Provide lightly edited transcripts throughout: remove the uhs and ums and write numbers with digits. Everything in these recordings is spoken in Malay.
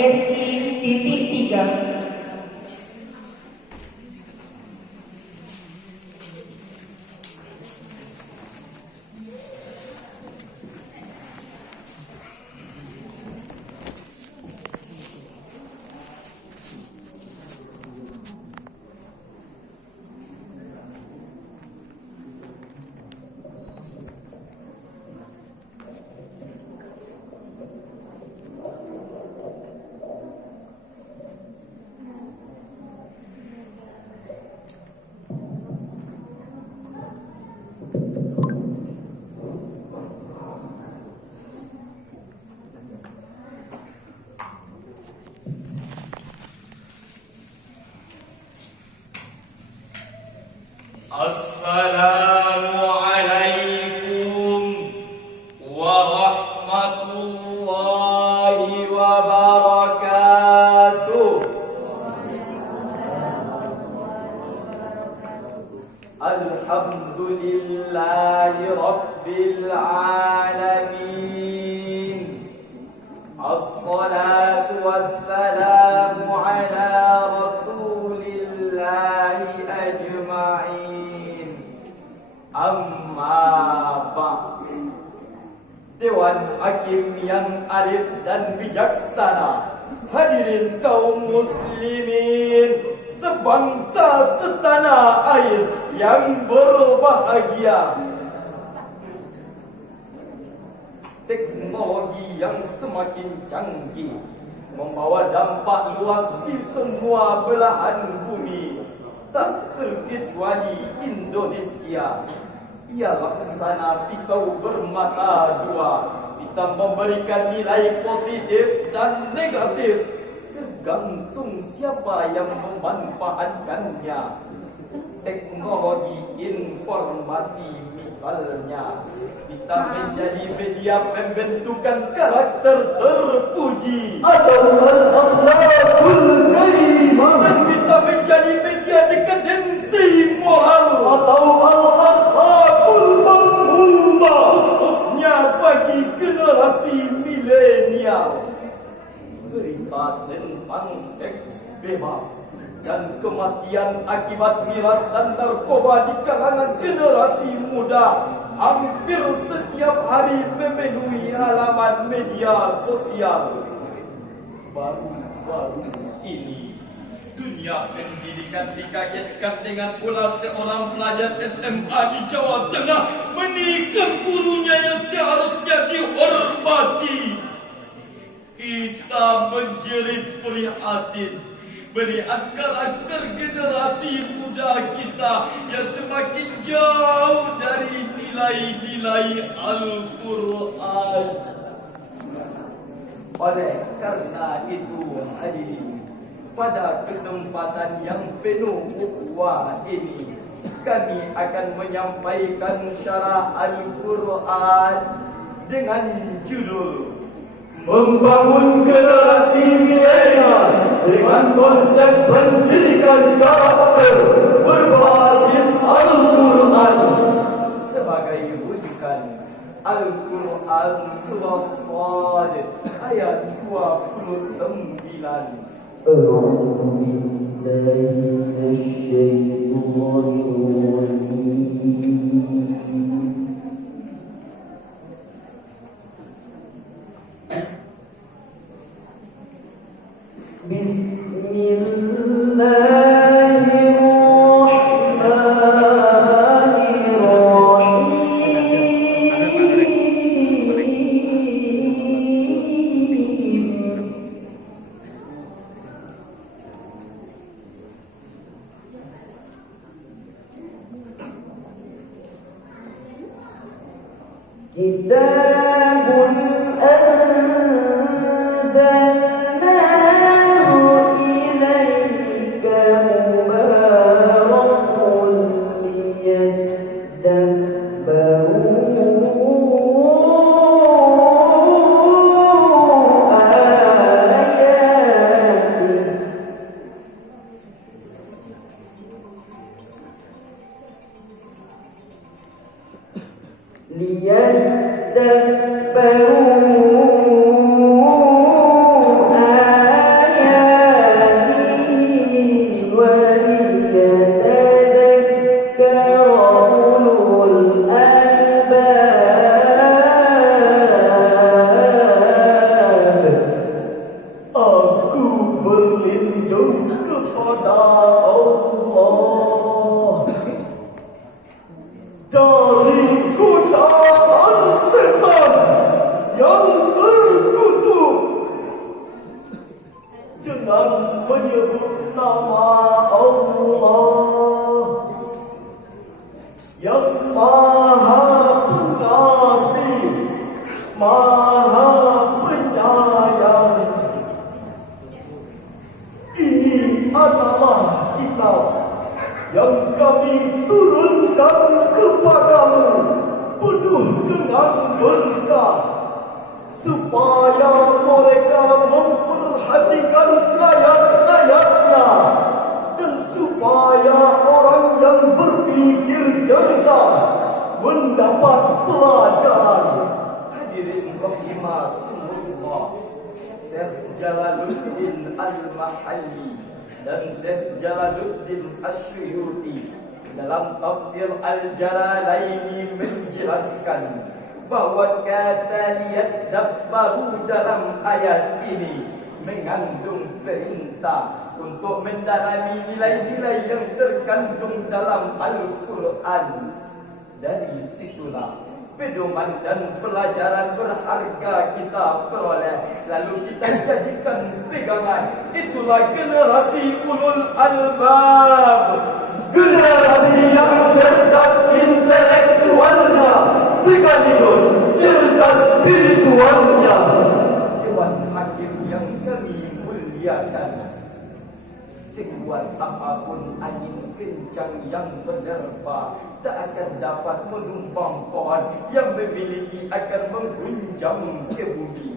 SI.3. Assalamualaikum warahmatullahi wabarakatuh. Alhamdulillahi rabbil alamin. Assalatu wassalamu ala rasulillahi ajma'in. Amma ba'd. Dewan Hakim yang arif dan bijaksana, hadirin kaum muslimin sebangsa setanah air yang berbahagia. Teknologi yang semakin canggih membawa dampak luas di semua belahan bumi, tak terkecuali Indonesia. Ia laksana pisau bermata dua, bisa memberikan nilai positif dan negatif, tergantung siapa yang memanfaatkannya. Teknologi informasi misalnya bisa menjadi media pembentukan karakter terpuji atau al-akhlaqul karimah, dan bisa menjadi media dekadensi moral atau al-akhlaqul mazmumah, khususnya bagi generasi milenial. Berita tentang seks bebas dan kematian akibat miras dan narkoba di kalangan generasi muda hampir setiap hari memenuhi halaman media sosial. Baru-baru ini dunia pendidikan dikagetkan dengan ulas seorang pelajar SMA di Jawa Tengah menikam gurunya yang seharusnya dihormati. Kita menjerit prihatin melihat karakter generasi muda kita yang semakin jauh dari nilai-nilai Al-Quran. Oleh karena itu, hadirin, pada kesempatan yang penuh ukhuwah ini, kami akan menyampaikan syarah Al-Quran dengan judul Membangun Generasi Milenial dengan konsep pendidikan karakter berbasis Al-Quran. Sebagai rujukan, Al-Quran surah Shad ayat 29. Kitabun anzalnahu ilaika kepada Allah dari godaan setan yang terkutuk dengan menyebut nama Allah yang Maha Pengasih, Maha Penyayang. Ini adalah kitab yang kami turunkan kepadamu penuh dengan berkah, supaya mereka memperhatikan ayat-ayatnya dan supaya orang yang berfikir cerdas mendapat pelajaran. Hadirin rahimakumullah, Syekh Jalaluddin Al-Mahalli dan Syekh Jalaluddin Asyuyuti dalam tafsir Al-Jalalaini menjelaskan bahawa kata liyadabbaru dalam ayat ini mengandung perintah untuk mendalami nilai-nilai yang terkandung dalam Al-Quran. Dari situlah pedoman dan pelajaran berharga kita peroleh, lalu kita jadikan pegangan. Itulah generasi ulul albab, generasi yang cerdas intelektualnya sekaligus cerdas spiritualnya. Dewan Hakim yang kami muliakan, sekuat apapun angin kencang yang menerpa, tak akan dapat menumpang pohon yang memiliki akan mengguncang ke bumi.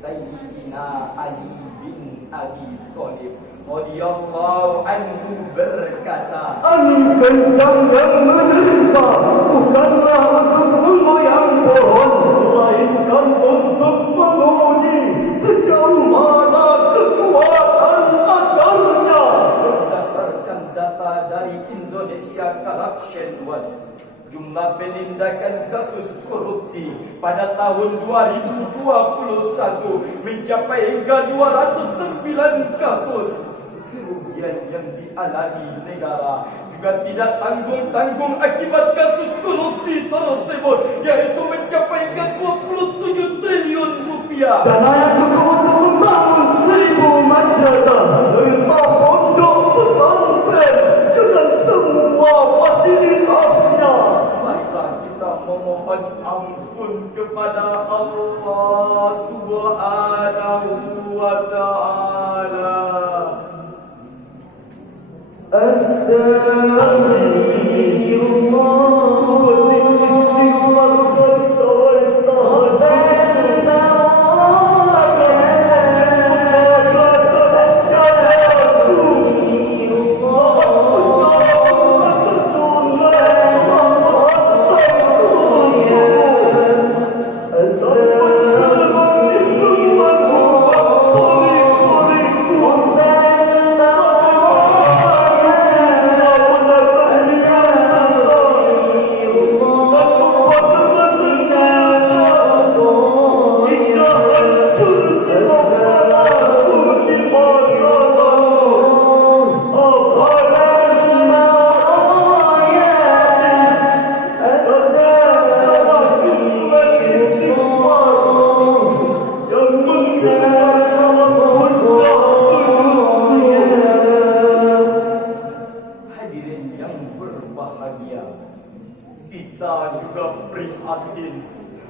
Sayyidina Ali bin Abi Thalib radhiyallahu anhu berkata, angin kencang yang menerpa bukanlah untuk mengoyang pohon, melainkan untuk menguji sejauh mana kekuatan akarnya. Berdasarkan data dari Indonesia Corruption Watch, jumlah penindakan kasus korupsi pada tahun 2021 mencapai hingga 209 kasus. Kerugian yang dialami negara juga tidak tanggung-tanggung akibat kasus korupsi tersebut, yaitu mencapai hingga 27 triliun rupiah. Dana yang cukup untuk membangun 1000 madrasah serta pondok pesantren dengan semua fasilitasnya. Marilah kita memohon ampun kepada Allah Subhanahu wa Ta'ala. Kita juga prihatin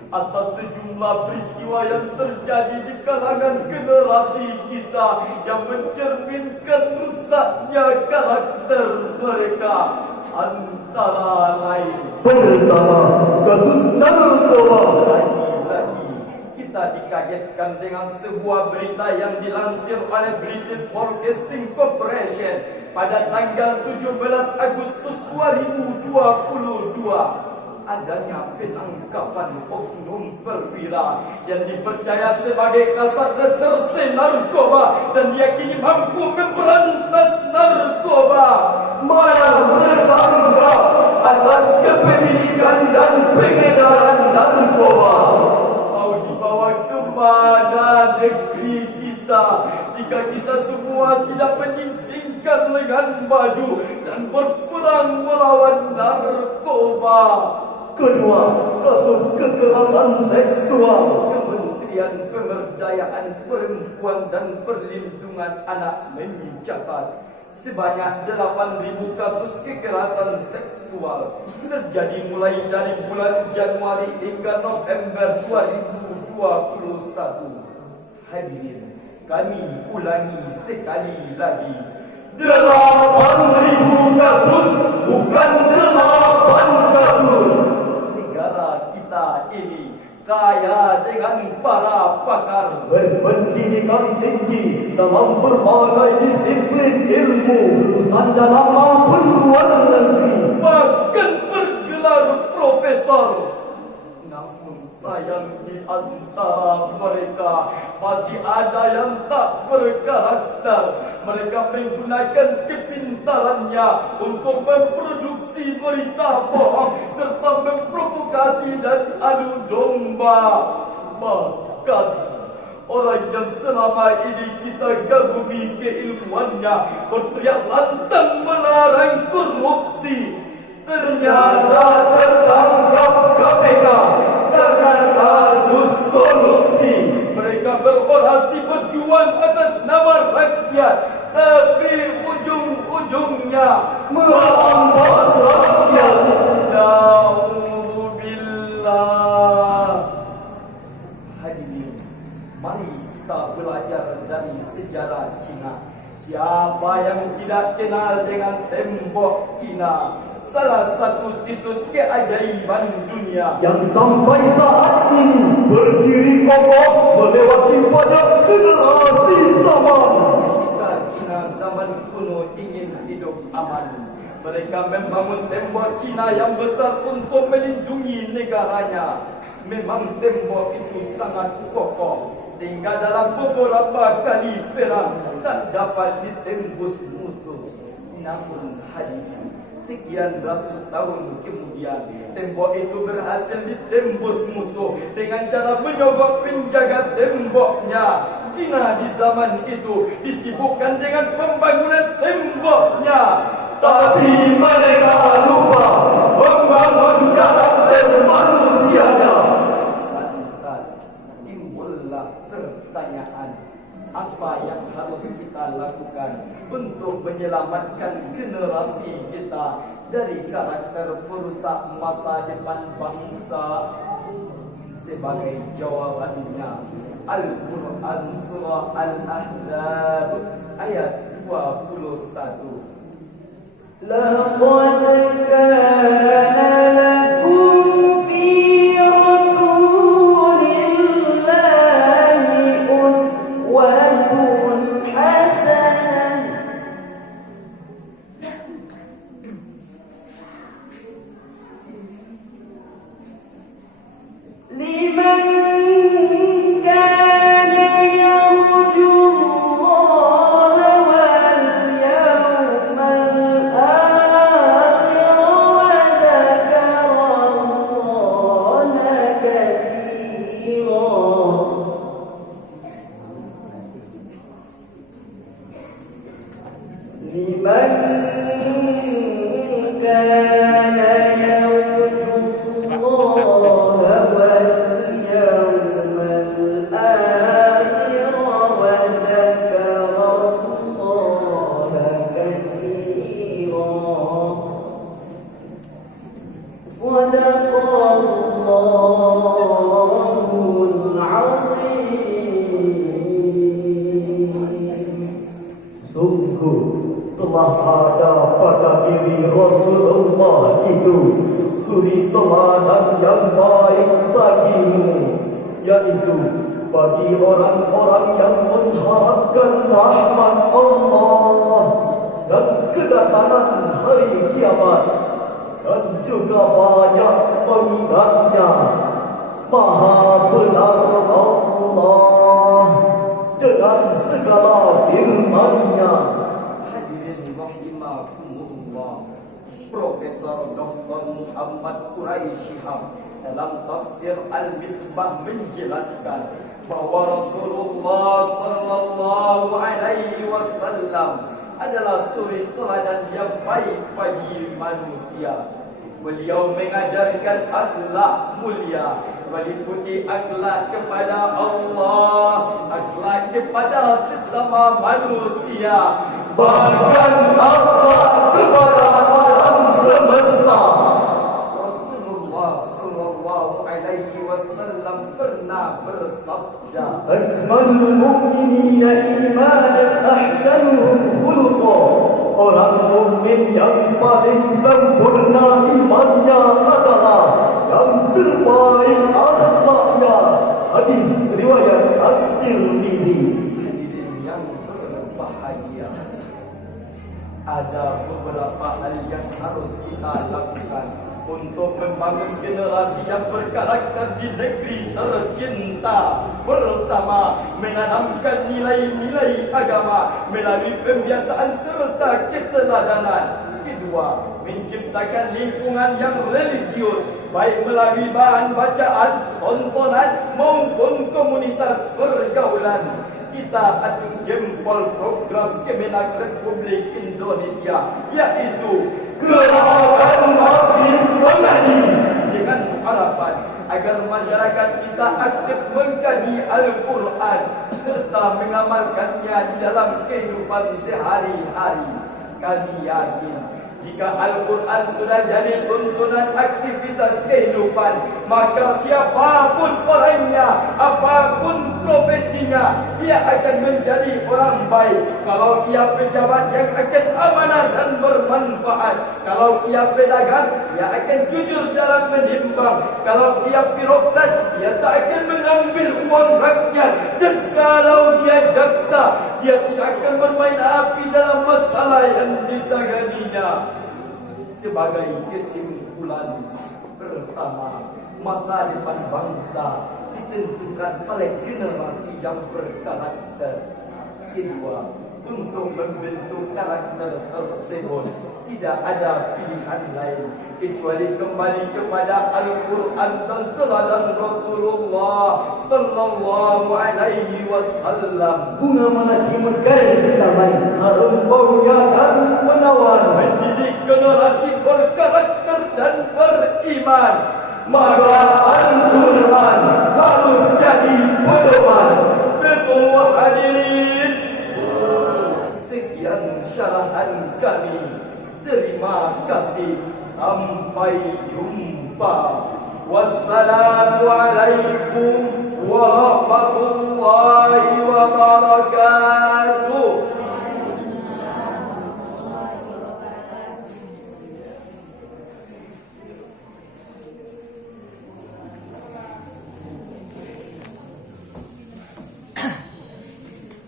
atas sejumlah peristiwa yang terjadi di kalangan generasi kita yang mencerminkan rusaknya karakter mereka. Antara lain, pertama, kasus narkoba. Lagi-lagi kita dikagetkan dengan sebuah berita yang dilansir oleh British Broadcasting Corporation pada tanggal 17 Agustus 2022. Adanya penangkapan oknum perwira yang dipercaya sebagai kasat reserse narkoba dan diyakini mampu memberantas narkoba. Malah berbangga atas kepemilikan dan pengedaran narkoba. Mau dibawa ke mana negeri kita? kita jika kita semua tidak menyingsingkan lengan baju dan berperang melawan narkoba. Kedua, kasus kekerasan seksual. Kementerian Pemberdayaan Perempuan dan Perlindungan Anak mencatat sebanyak 8.000 kasus kekerasan seksual terjadi mulai dari bulan Januari hingga November 2021. Hadirin, kami ulangi sekali lagi. 8.000 kasus, bukan 8 kasus. Negara kita ini kaya dengan para pakar Berpendidikan tinggi dalam berbagai disiplin ilmu, lulusan dalam maupun luar negeri. bahkan bergelar profesor. Namun sayang di antara mereka masih ada yang tak berkarakter. Mereka menggunakan kepintarannya untuk memproduksi berita bohong serta memprovokasi dan adu domba. Bahkan orang yang selama ini kita kagumi keilmuannya berteriak lantang melarang korupsi, ternyata tertangkap KPK karena kasus korupsi. Mereka berorasi berjuang atas nama rakyat, tapi ujung-ujungnya Merampas rakyat. Na'udzubillah. Hadirin, mari kita belajar dari sejarah Cina. Siapa yang tidak kenal dengan tembok Cina, salah satu situs keajaiban dunia yang sampai saat ini berdiri kokoh melewati banyak generasi zaman. ketika Cina zaman kuno ingin hidup aman. Mereka membangun tembok Cina yang besar untuk melindungi negaranya. Memang tembok itu sangat kokoh sehingga dalam beberapa kali perang tak dapat ditembus musuh. Namun hadirin, sekian ratus tahun kemudian tembok itu berhasil ditembus musuh dengan cara menyogok penjaga temboknya. Cina di zaman itu disibukkan dengan pembangunan temboknya, Tapi mereka lupa membangun karakter manusianya. Lantas timbullah pertanyaan, apa yang harus kita lakukan untuk menyelamatkan generasi kita dari karakter perusak masa depan bangsa? Sebagai jawabannya, Al-Quran Surah Al-Ahzab ayat 21. لقد كان لكم في رسول الله أسوة حسنة لمن كان يرجو الله واليوم الآخر وذكر الله كثيرا. لمن كان يرجو الله واليوم الآخر وذكر الله كثيرا. صدق الله العظيم. Sungguh telah ada pada diri Rasulullah itu suri teladan yang baik bagimu, yaitu bagi orang-orang yang mengharapkan rahmat Allah dan kedatangan hari kiamat, dan juga banyak mengingatnya. Maha benar Allah dengan segala firman-Nya. Hadirin rahimakumullah, Profesor Dr. Muhammad Quraisy Shihab dalam tafsir Al-Misbah menjelaskan bahwa Rasulullah sallallahu wasallam adalah suri teladan yang baik bagi manusia. Beliau mengajarkan akhlak mulia, meliputi akhlak kepada Allah, akhlak kepada sesama manusia, bahkan akhlak kepada alam semesta. Rasulullah sallallahu alaihi wasallam pernah bersabda, Akmalul mu'minina imanan ahsanuhum khuluqa. Orang mukmin yang paling sempurna imannya adalah yang terbaik akhlaknya. Hadis riwayat At-Tirmizi. hadirin yang berbahagia, ada beberapa hal yang harus kita lakukan untuk membangun generasi yang berkarakter di negeri tercinta. Pertama, menanamkan nilai-nilai agama melalui pembiasaan serta keteladanan. Kedua, menciptakan lingkungan yang religius, baik melalui bahan bacaan, tontonan maupun komunitas pergaulan. Kita acung jempol program Kemenak Republik Indonesia, yaitu Gerakan Maghrib Mengaji, dengan harapan agar masyarakat kita aktif mengkaji Al-Quran serta mengamalkannya di dalam kehidupan sehari-hari. Kami yakin jika Al-Quran sudah jadi tuntunan aktivitas kehidupan, maka siapapun orangnya, apapun profesinya, dia akan menjadi orang baik. Kalau ia pejabat yang akan amanah dan bermanfaat, kalau ia pedagang, dia akan jujur dalam menimbang, kalau ia birokrat, dia tak akan mengambil uang rakyat, dan kalau dia jaksa, dia tidak akan bermain api dalam masalah yang ditanganinya. Sebagai kesimpulan, pertama, masa depan bangsa ditentukan oleh generasi yang berkarakter. Kedua, untuk membentuk karakter tersebut tidak ada pilihan lain kecuali kembali kepada Al-Quran dan teladan Rasulullah sallallahu alaihi wasallam. bunga melati mekar di taman, harum baunya dan menawan, Mendidik generasi berkarakter dan beriman, maka Al-Quran harus jadi pedoman. betul hadirin. Sekian syarahan kami. Terima kasih. Sampai jumpa. Wassalamualaikum warahmatullahi wabarakatuh.